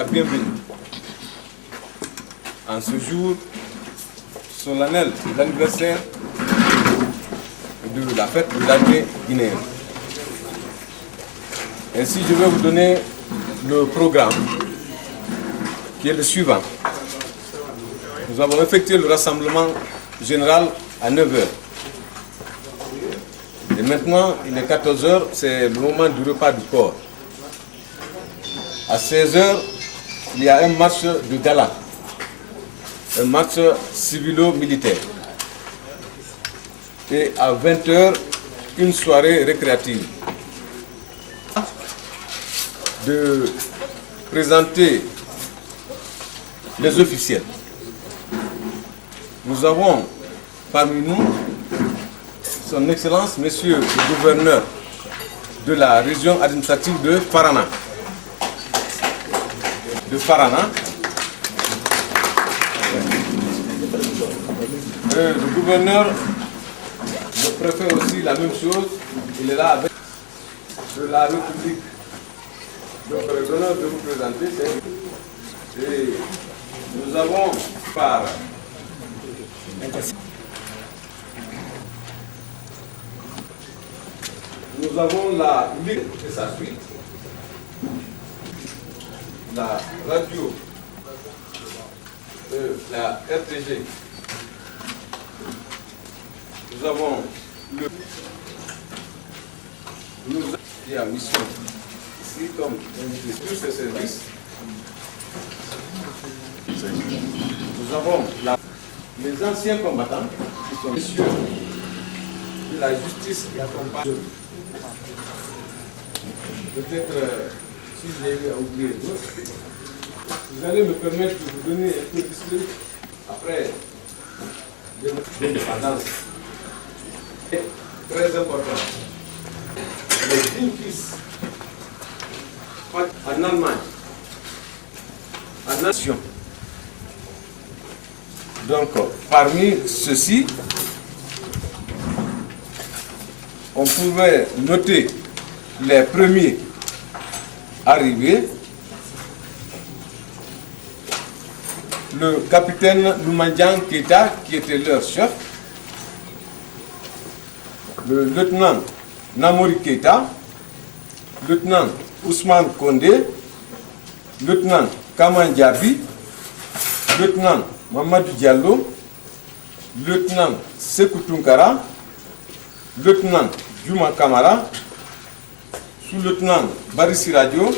la bienvenue en ce jour solennel de l'anniversaire de la fête de l'armée guinéenne. Ainsi, je vais vous donner le programme qui est le suivant. Nous avons effectué le rassemblement général à 9 h. Et maintenant, il est 14 h, c'est le moment du repas du corps. À 16 h, il y a un match de gala, un match civilo-militaire. Et à 20 h, une soirée récréative. De présenter les officiels. Nous avons parmi nous Son Excellence, Monsieur le Gouverneur de la région administrative de Farana. Le gouverneur, le préfet aussi, la même chose, il est là avec de la République. Donc, l'honneur de vous présenter, et nous avons par nous avons la Ligue et sa suite, la radio, la RTG. Nous avons qui a mission ici comme tous ces services. Nous avons les anciens combattants qui sont messieurs de la justice qui accompagnent. Peut-être si j'ai eu à oublier d'autres, vous allez me permettre de vous donner un peu d'histoire après l'indépendance. C'est très important. Les 10 fils en Allemagne, en nation. Donc, parmi ceux-ci, on pouvait noter les premiers arrivés. Le capitaine Lumandjan Keita, qui était leur chef, le lieutenant Namori Keita, lieutenant Ousmane Kondé, lieutenant Kaman Diaby, lieutenant Mamadou Diallo, lieutenant Sekou Tunkara, lieutenant Djouma Kamara, sous-lieutenant Barissi Radio,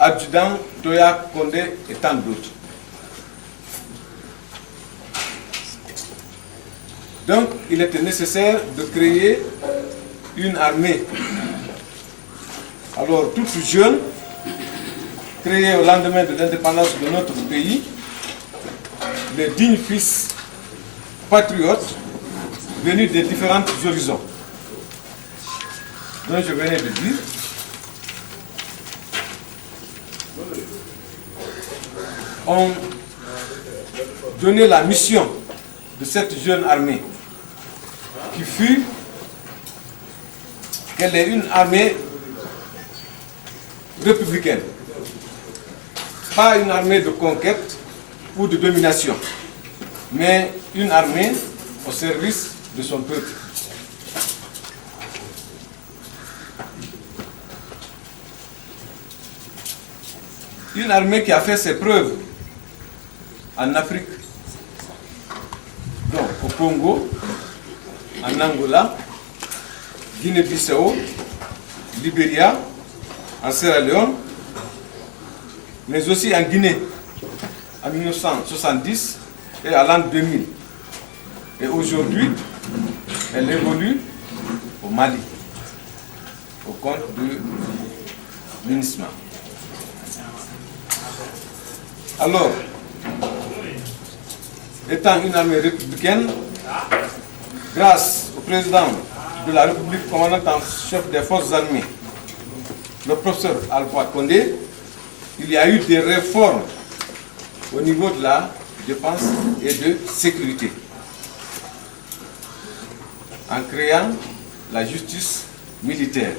adjudant Toya Kondé et tant d'autres. Donc, il était nécessaire de créer une armée. Alors, toute jeune, créée au lendemain de l'indépendance de notre pays, les dignes fils patriotes venus des différents horizons, dont je venais de dire, ont donné la mission de cette jeune armée, qui fut qu'elle est une armée républicaine, pas une armée de conquête ou de domination, mais une armée au service de son peuple. Une armée qui a fait ses preuves en Afrique, donc au Congo, en Angola, Guinée-Bissau, Libéria, en Sierra Leone, mais aussi en Guinée, en 1970 et à l'an 2000. Et aujourd'hui, elle évolue au Mali, au compte de l'UNISMA. Alors, étant une armée républicaine, grâce au président de la République, commandant en chef des forces armées, le professeur Alpha Condé, il y a eu des réformes au niveau de la défense et de sécurité, en créant la justice militaire,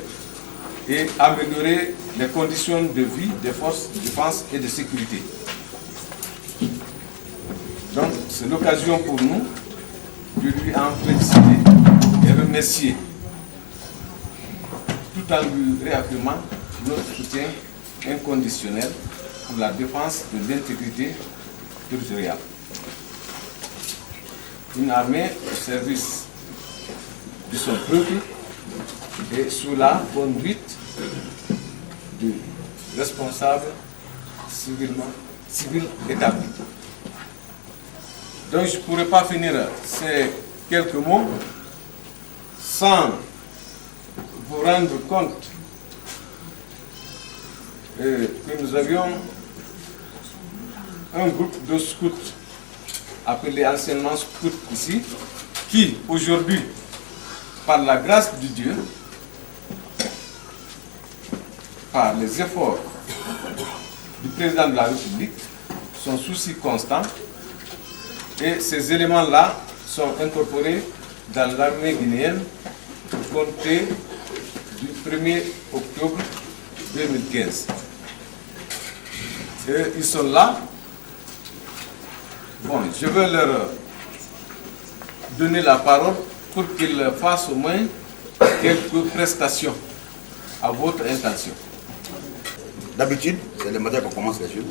et améliorer les conditions de vie des forces de défense et de sécurité. Donc, c'est l'occasion pour nous de lui en féliciter et remercier, tout en lui réaffirmant notre soutien inconditionnel pour la défense de l'intégrité territoriale. Une armée au service de son peuple et sous la conduite de responsables civils établis. Donc je ne pourrais pas finir ces quelques mots sans vous rendre compte que nous avions un groupe de scouts appelé anciennement scouts ici, qui aujourd'hui, par la grâce de Dieu, par les efforts du président de la République, son souci constant, et ces éléments-là sont incorporés dans l'armée guinéenne pour compter du 1er octobre 2015. Et ils sont là. Bon, je vais leur donner la parole pour qu'ils fassent au moins quelques prestations à votre intention. D'habitude, c'est le matin qu'on commence les choses,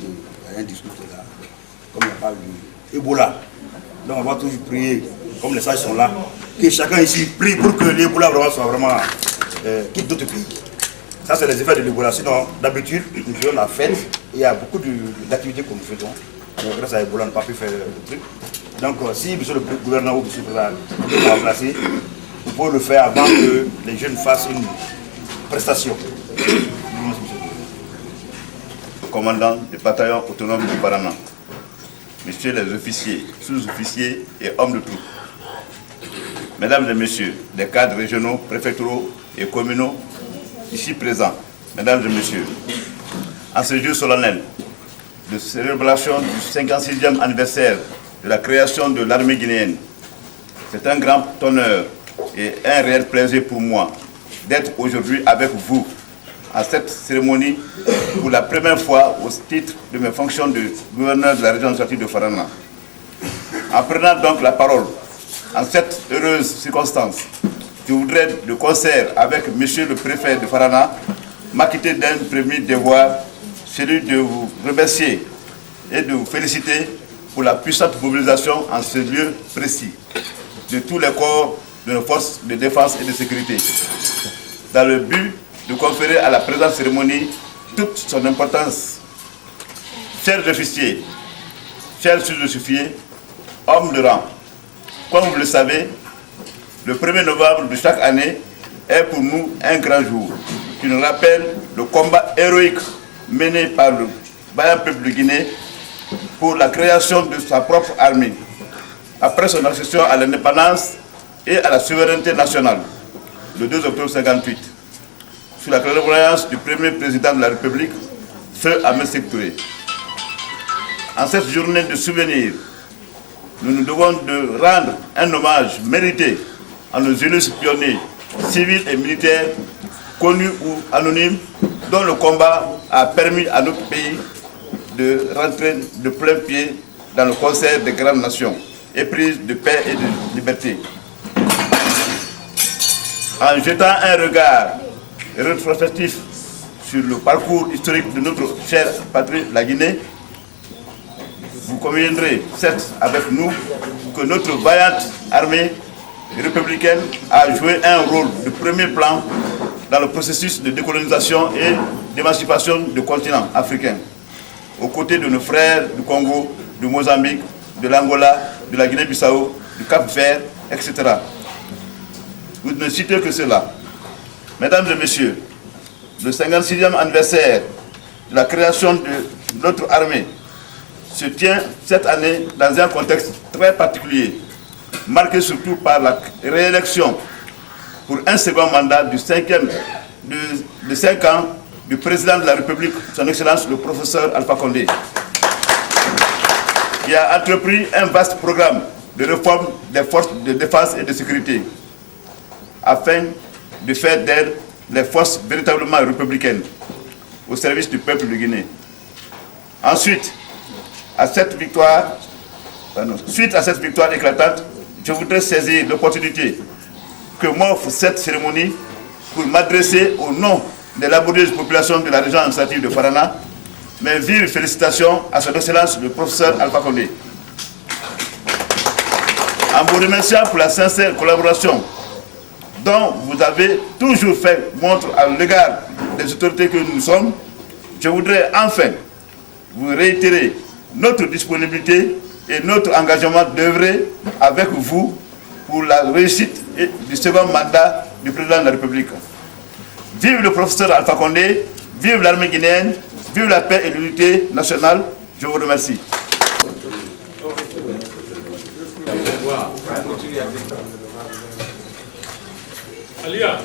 il y a un discours là, comme on parle d'Ebola. Donc on va toujours prier, comme les sages sont là, que chacun ici prie pour que l'Ebola soit vraiment quitte d'autres pays. Ça, c'est les effets de l'Ebola. Sinon, d'habitude, nous faisons la fête, et il y a beaucoup d'activités que nous faisons. Mais grâce à l'Ebola, on n'a pas pu faire le truc. Donc, si monsieur le gouverneur ou monsieur le président est remplacé, vous pouvez le faire avant que les jeunes fassent une prestation. Commandant du bataillon autonome du Paraná, messieurs les officiers, sous-officiers et hommes de troupe, mesdames et messieurs, les cadres régionaux, préfectoraux et communaux ici présents, mesdames et messieurs, en ce jour solennel de célébration du 56e anniversaire de la création de l'armée guinéenne, c'est un grand honneur et un réel plaisir pour moi d'être aujourd'hui avec vous à cette cérémonie pour la première fois au titre de mes fonctions de gouverneur de la région administrative de Farana. En prenant donc la parole en cette heureuse circonstance, je voudrais, de concert avec monsieur le préfet de Farana, m'acquitter d'un premier devoir, celui de vous remercier et de vous féliciter pour la puissante mobilisation en ce lieu précis de tous les corps de nos forces de défense et de sécurité, dans le but de conférer à la présente cérémonie toute son importance. Chers officiers, chers sous-officiers, hommes de rang, comme vous le savez, le 1er novembre de chaque année est pour nous un grand jour qui nous rappelle le combat héroïque mené par le vaillant peuple de Guinée pour la création de sa propre armée, après son accession à l'indépendance et à la souveraineté nationale, le 2 octobre 1958. Sous la clairvoyance du premier président de la République, Feu Ahmed Sékou Touré. En cette journée de souvenir, nous nous devons de rendre un hommage mérité à nos illustres pionniers, civils et militaires, connus ou anonymes, dont le combat a permis à notre pays de rentrer de plein pied dans le concert des grandes nations, éprises de paix et de liberté. En jetant un regard rétrospectif sur le parcours historique de notre chère patrie, la Guinée, vous conviendrez, certes avec nous, que notre vaillante armée républicaine a joué un rôle de premier plan dans le processus de décolonisation et d'émancipation du continent africain, aux côtés de nos frères du Congo, du Mozambique, de l'Angola, de la Guinée-Bissau, du Cap-Vert, etc. Vous ne citez que cela. Mesdames et messieurs, le 56e anniversaire de la création de notre armée se tient cette année dans un contexte très particulier, marqué surtout par la réélection pour un second mandat de 5 ans du président de la République, son Excellence le professeur Alpha Condé, qui a entrepris un vaste programme de réforme des forces de défense et de sécurité, afin de faire d'elle les forces véritablement républicaines au service du peuple de Guinée. Ensuite, suite à cette victoire éclatante, je voudrais saisir l'opportunité que m'offre cette cérémonie pour m'adresser au nom des laborieuses populations de la région administrative de Farana, mes vives félicitations à son Excellence le professeur Alpha Condé. En vous remerciant pour la sincère collaboration dont vous avez toujours fait montre à l'égard des autorités que nous sommes, je voudrais enfin vous réitérer notre disponibilité et notre engagement d'œuvrer avec vous pour la réussite du second mandat du président de la République. Vive le professeur Alpha Condé, vive l'armée guinéenne, vive la paix et l'unité nationale. Je vous remercie. Alia.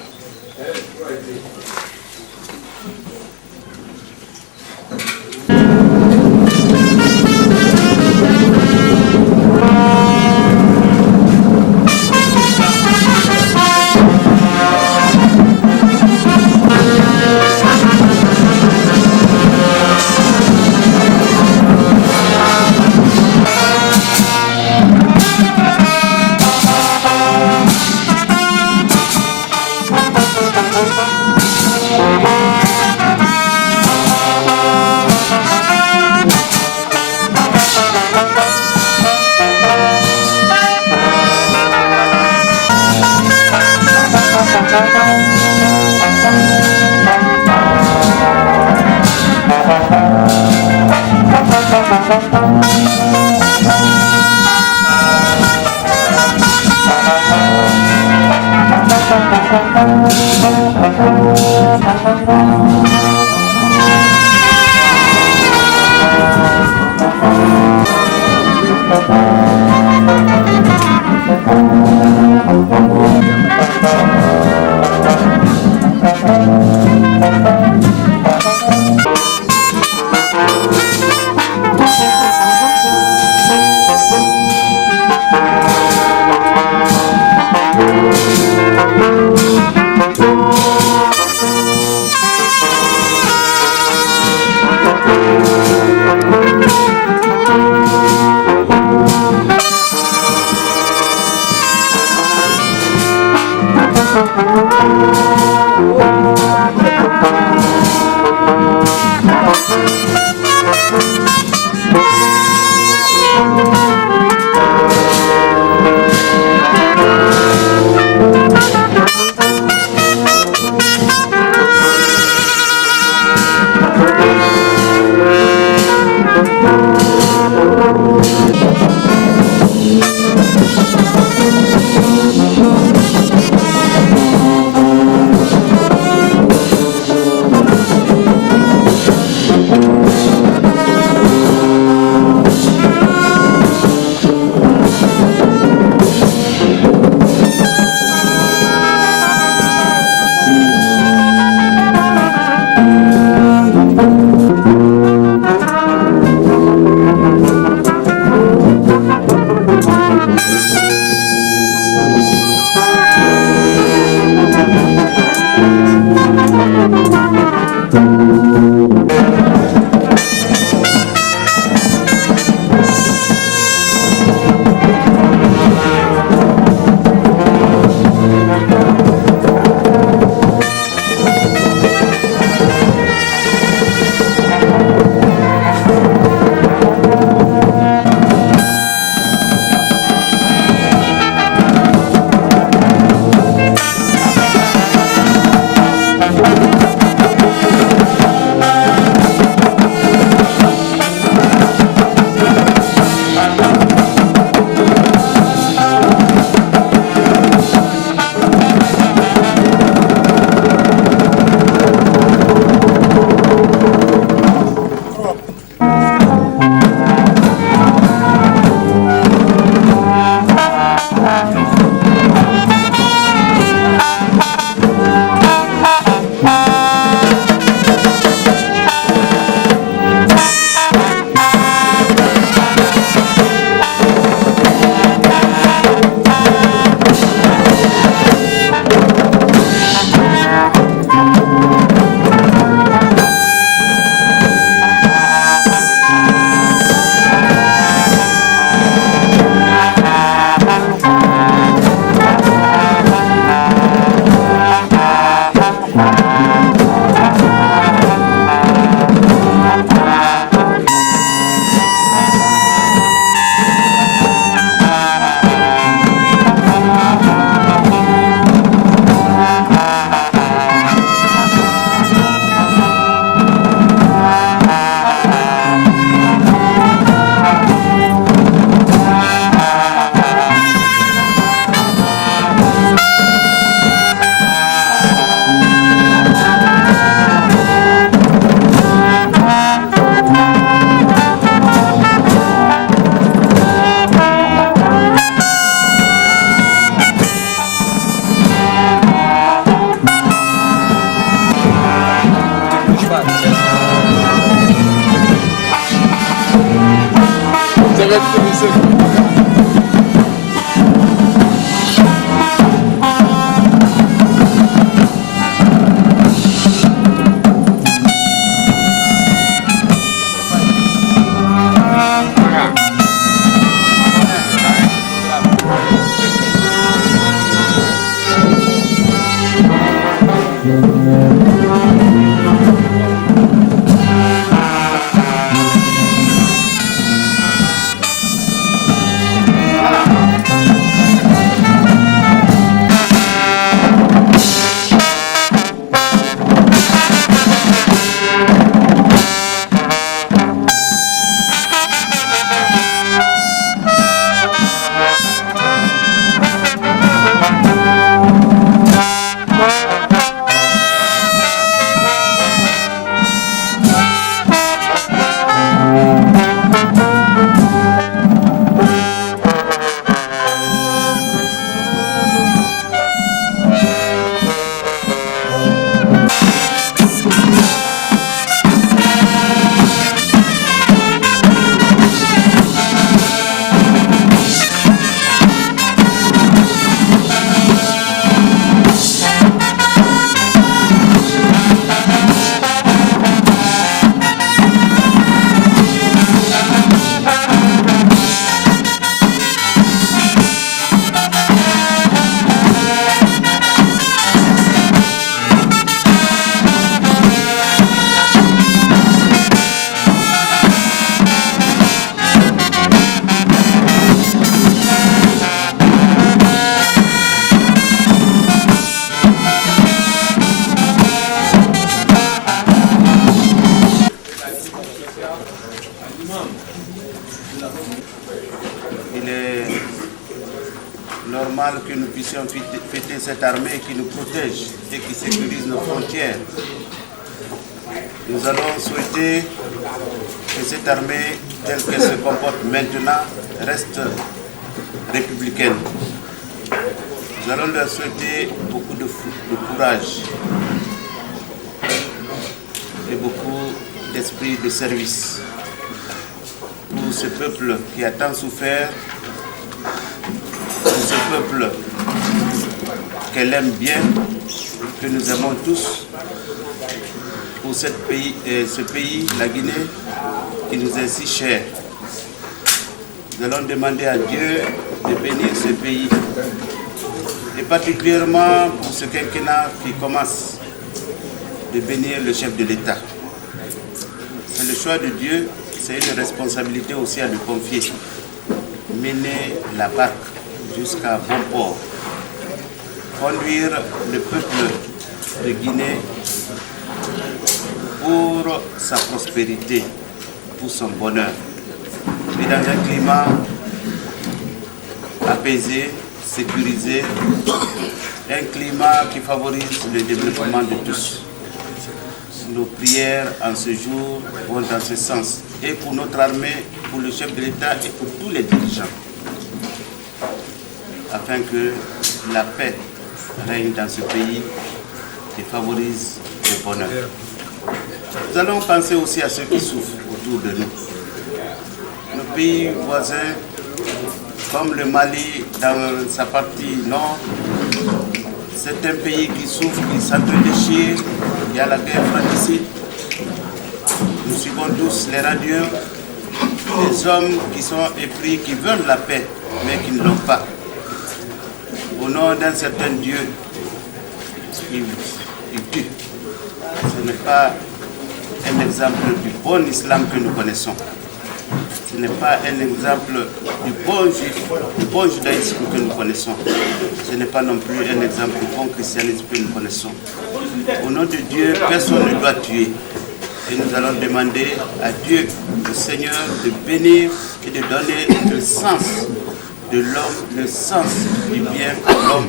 Il est normal que nous puissions fêter cette armée qui nous protège et qui sécurise nos frontières. Nous allons souhaiter que cette armée, telle qu'elle se comporte maintenant, reste républicaine. Nous allons leur souhaiter beaucoup de courage et beaucoup d'esprit de service pour ce peuple qui a tant souffert, pour ce peuple qu'elle aime bien, que nous aimons tous, pour ce pays, la Guinée, qui nous est si cher. Nous allons demander à Dieu de bénir ce pays, et particulièrement pour ce quinquennat qui commence, de bénir le chef de l'État. C'est le choix de Dieu, c'est une responsabilité aussi à lui confier. Mener la barque jusqu'à bon port, conduire le peuple de Guinée pour sa prospérité, pour son bonheur, mais dans un climat apaisé, sécurisé, un climat qui favorise le développement de tous. Nos prières en ce jour vont dans ce sens, et pour notre armée, pour le chef de l'État et pour tous les dirigeants, afin que la paix règne dans ce pays et favorise le bonheur. Nous allons penser aussi à ceux qui souffrent autour de nous. Nos pays voisins, comme le Mali dans sa partie nord, c'est un pays qui souffre, qui s'entre-déchire. Il y a la guerre fratricide. Nous suivons tous les radios, des hommes qui sont épris, qui veulent la paix, mais qui ne l'ont pas. Au nom d'un certain Dieu, ils tuent. Ce n'est pas un exemple du bon islam que nous connaissons. Ce n'est pas un exemple du bon judaïsme que nous connaissons. Ce n'est pas non plus un exemple du bon christianisme que nous connaissons. Au nom de Dieu, personne ne doit tuer. Et nous allons demander à Dieu, le Seigneur, de bénir et de donner le sens de l'homme, le sens du bien à l'homme,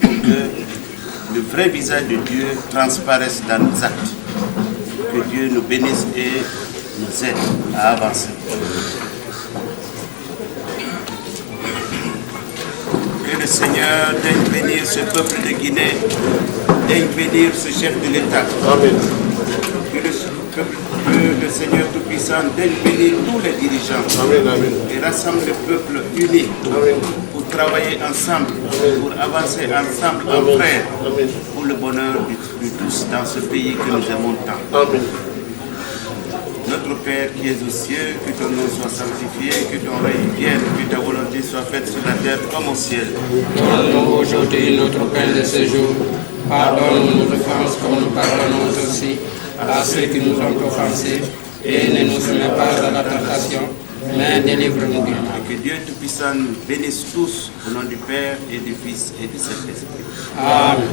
pour que le vrai visage de Dieu transparaisse dans nos actes. Que Dieu nous bénisse et nous aide à avancer. Que le Seigneur daigne bénir ce peuple de Guinée, daigne bénir ce chef de l'État. Que le Seigneur Tout-Puissant daigne bénir tous les dirigeants et rassemble le peuple uni pour travailler ensemble, pour avancer ensemble en frères, pour le bonheur de tous dans ce pays que nous aimons tant. Notre Père qui es aux cieux, que ton nom soit sanctifié, que ton règne vienne, que ta volonté soit faite sur la terre comme au ciel. Donne-nous aujourd'hui notre pain de ce jour. Pardonne-nous nos offenses comme nous pardonnons aussi à ceux qui nous ont offensés. Et ne nous soumets pas à la tentation, mais délivre-nous du mal. Et que Dieu Tout-Puissant nous bénisse tous au nom du Père et du Fils et du Saint-Esprit. Amen.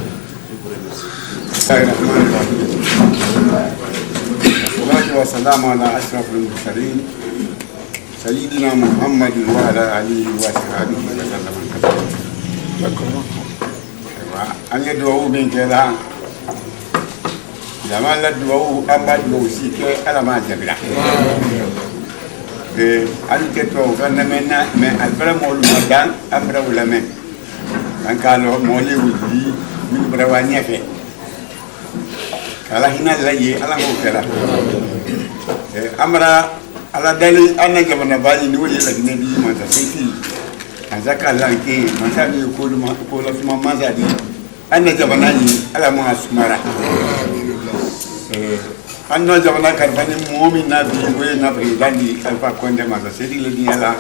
والسلام على أشرف المرسلين سيدنا محمد وعلى آله وصحبه وسلم. أن يدعو من كذا لما لا دعو أما دعو سيك على ما جبلا. أن تدعو كنا منا من البر مول مدان أمر ولا من أن قالوا مولي ودي من بروانية في Allah hina lagi Allah mau kera amra ala dali anna jamana bali ni wali la gine di mata siti azaka lanki mata ni ko la suma mazadi anna jamana ni ala mo asmara anna jamana karbani mu'min nabi ko na brilandi alfa konde mata siti le ni ala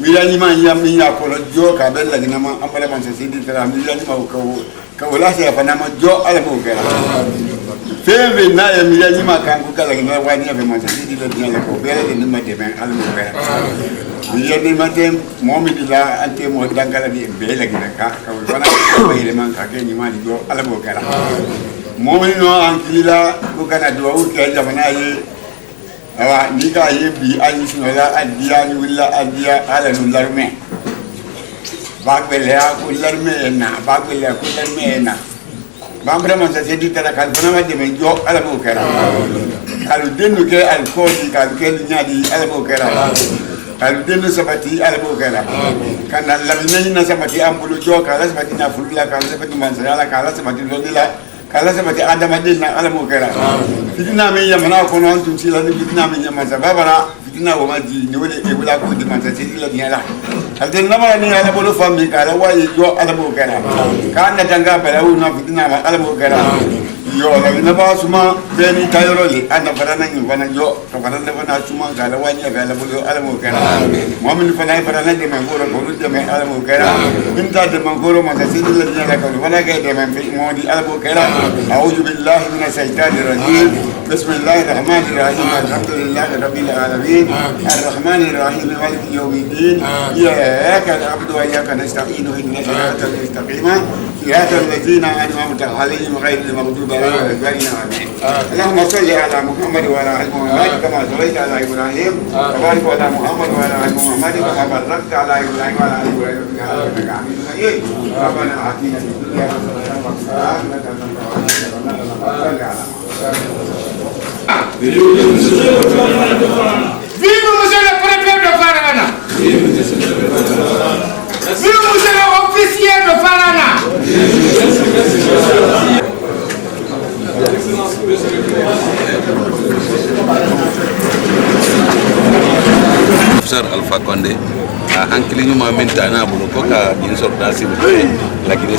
milani ma yami ya ko jo ka bella gina ma amra man siti tara milani ma ko wala se fa na ma jo ala mo kera Feve na ya milani makangu kala gina wani ya vemata sidi la dina la ko bele ni ma deme al mo bele milani matem momi dila ante mo dangala di bele gina ka wana ko ile man ka ke ni ma di do ala mo kala momi no ankila ko kana do o ke jamana yi awa ni ka yi bi ani sino la adia ni willa adia ala no larme bagbele ko larme na bagbele ko larme na Bambra man sa sedi tala kal fana de men jo ala mo kera kalu denu ke alcool kalu ke nyadi ala mo kera kalu denu sabati ala mo kera kana lamina na sabati ambulu jo kala sabati na fulula kala sabati man sa ala kala sabati lodila kala sabati adama dinna ala mo kera fitina me yamana ko non tun sila ni fitina me yamana sa babara fitina o maji ni wole e wala ko de man sa sedi la diala alten namara ni ala bolo fammi kala wayi jo ala mo kera kana tanga bala una fitina ma ala mo kera yo la na ba suma beni tayoro li ana farana ni wana jo to farana wana suma kala wani ala bolo ala mo kera mu'min fana farana de man goro ko de me ala mo kera inta de man goro ma sa sedi la diala ka wala ga de man bi mo di ala mo kera a'udhu billahi minash shaitanir rajim bismillahir rahmanir rahim alhamdulillahi rabbil alamin arrahmanir rahim maliki yawmiddin إياك نعبد وإياك نستعين اهدنا الصراط المستقيم صراط الذين أنعمت عليهم غير المغضوب عليهم ولا الضالين آمين. اللهم صل على محمد وعلى آل محمد كما صليت على إبراهيم وبارك على محمد وعلى آل محمد كما باركت على إبراهيم وعلى آل إبراهيم إنك حميد مجيد. ربنا آتنا في الدنيا حسنة وفي الآخرة حسنة وقنا عذاب النار. Vive monsieur le préfet de Farana! Vive monsieur l'officier de Farana! Professeur Alpha Condé a hankili nyuma mentana bulu ko ka une sorte d'asile la Guinée.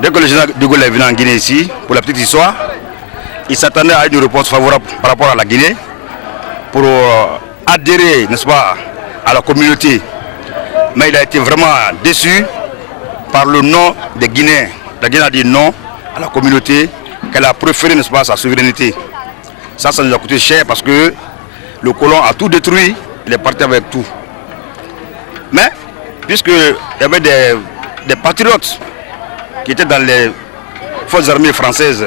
Dès que le général de Gaulle est venu en Guinée ici, pour la petite histoire, il s'attendait à une réponse favorable par rapport à la Guinée pour adhérer, n'est-ce pas, à la communauté. Mais il a été vraiment déçu par le nom des Guinéens. La Guinée a dit non à la communauté, qu'elle a préféré, n'est-ce pas, sa souveraineté. Ça nous a coûté cher parce que le colon a tout détruit, il est parti avec tout. Mais, puisqu'il y avait des patriotes qui étaient dans les forces armées françaises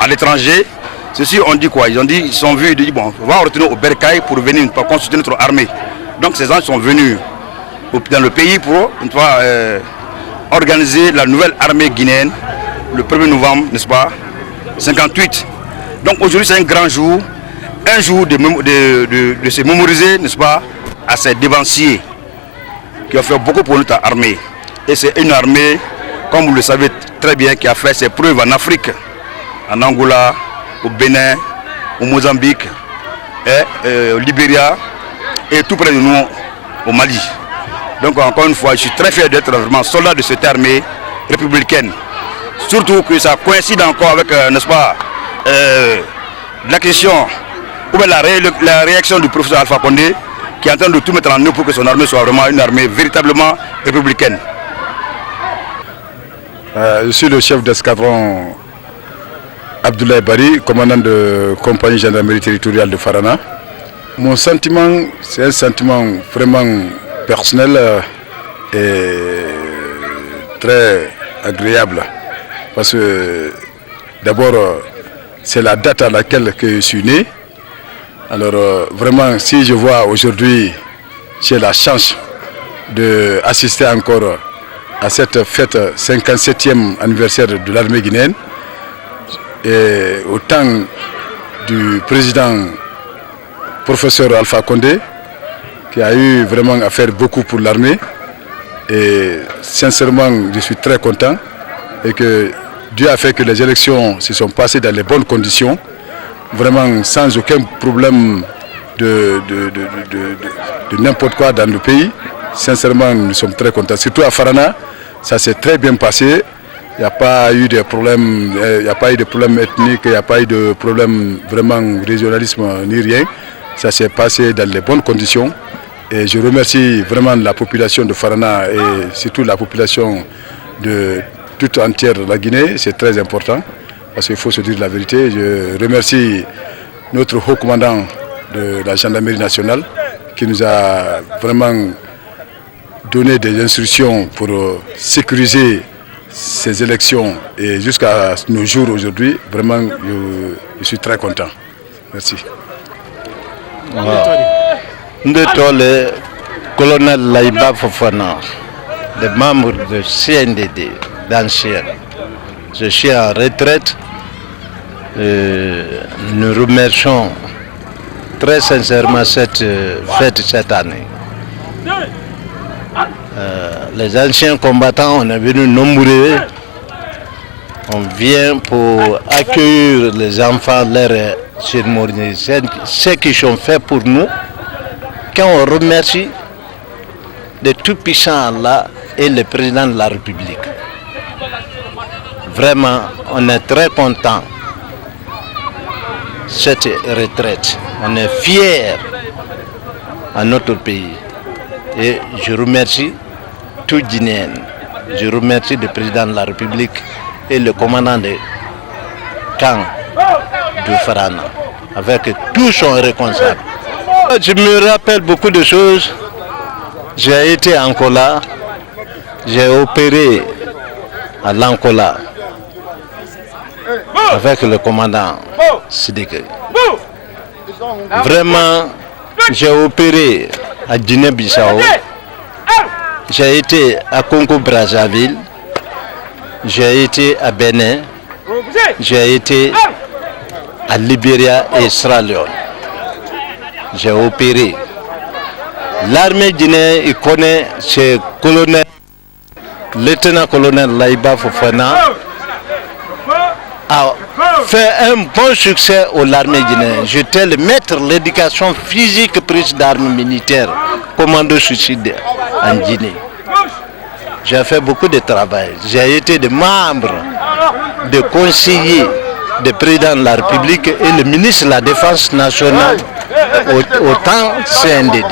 à l'étranger, ceux-ci ont dit quoi? Ils sont vus, ils ont dit bon, on va retourner au Bercail pour venir pour constituer notre armée. Donc ces gens sont venus dans le pays pour organiser la nouvelle armée guinéenne le 1er novembre, n'est-ce pas, 58. Donc aujourd'hui c'est un grand jour, un jour de se mémoriser, n'est-ce pas, à ces dévanciers qui ont fait beaucoup pour notre armée. Et c'est une armée, comme vous le savez très bien, qui a fait ses preuves en Afrique, en Angola, au Bénin, au Mozambique, au Libéria et tout près de nous, au Mali. Donc encore une fois, je suis très fier d'être vraiment soldat de cette armée républicaine. Surtout que ça coïncide encore avec, n'est-ce pas, la question, ou bien la réaction du professeur Alpha Condé, qui est en train de tout mettre en œuvre pour que son armée soit vraiment une armée véritablement républicaine. Je suis le chef d'escadron Abdoulaye Bari, commandant de compagnie gendarmerie territoriale de Farana. Mon sentiment, c'est un sentiment vraiment personnel et très agréable. Parce que d'abord, c'est la date à laquelle je suis né. Alors vraiment, si je vois aujourd'hui, j'ai la chance d'assister encore à cette fête 57e anniversaire de l'armée guinéenne. Et au temps du président professeur Alpha Condé, qui a eu vraiment à faire beaucoup pour l'armée. Et sincèrement, je suis très content et que Dieu a fait que les élections se sont passées dans les bonnes conditions, vraiment sans aucun problème de n'importe quoi dans le pays. Sincèrement, nous sommes très contents. Surtout à Farana, ça s'est très bien passé. Il n'y a pas eu de problème, ethnique, il n'y a pas eu de problème vraiment régionalisme ni rien. Ça s'est passé dans les bonnes conditions. Et je remercie vraiment la population de Farana et surtout la population de toute entière de la Guinée. C'est très important parce qu'il faut se dire la vérité. Je remercie notre haut commandant de la gendarmerie nationale qui nous a vraiment donné des instructions pour sécuriser ces élections et jusqu'à nos jours aujourd'hui. Vraiment, je suis très content. Merci. Le colonel Laïba Fofana, des membres de CNDD, d'anciens. Je suis en retraite. Nous remercions très sincèrement cette fête cette année. Les anciens combattants, on est venus nombreux. On vient pour accueillir les enfants, leur cérémonie, ce qu'ils ont fait pour nous. Quand on remercie le tout-puissant Allah et le président de la République. Vraiment, on est très content de cette retraite. On est fiers à notre pays. Et je remercie tout Guinéen. Je remercie le président de la République et le commandant de camp de Farana, avec tous son responsables. Je me rappelle beaucoup de choses. J'ai été à Angola, j'ai opéré à l'Angola avec le commandant Sidiki. Vraiment, j'ai opéré à Guinée-Bissau, j'ai été à Congo-Brazzaville, j'ai été à Bénin, j'ai été à Libéria et Sierra Leone. J'ai opéré. L'armée guinéenne, il connaît ce colonel, lieutenant-colonel Laïba Fofana, a fait un bon succès à l'armée guinéenne. J'étais le maître de l'éducation physique prise d'armes militaires, commando suicide en Guinée. J'ai fait beaucoup de travail. J'ai été de membre, de conseiller du président de la République et le ministre de la Défense nationale au temps CNDD.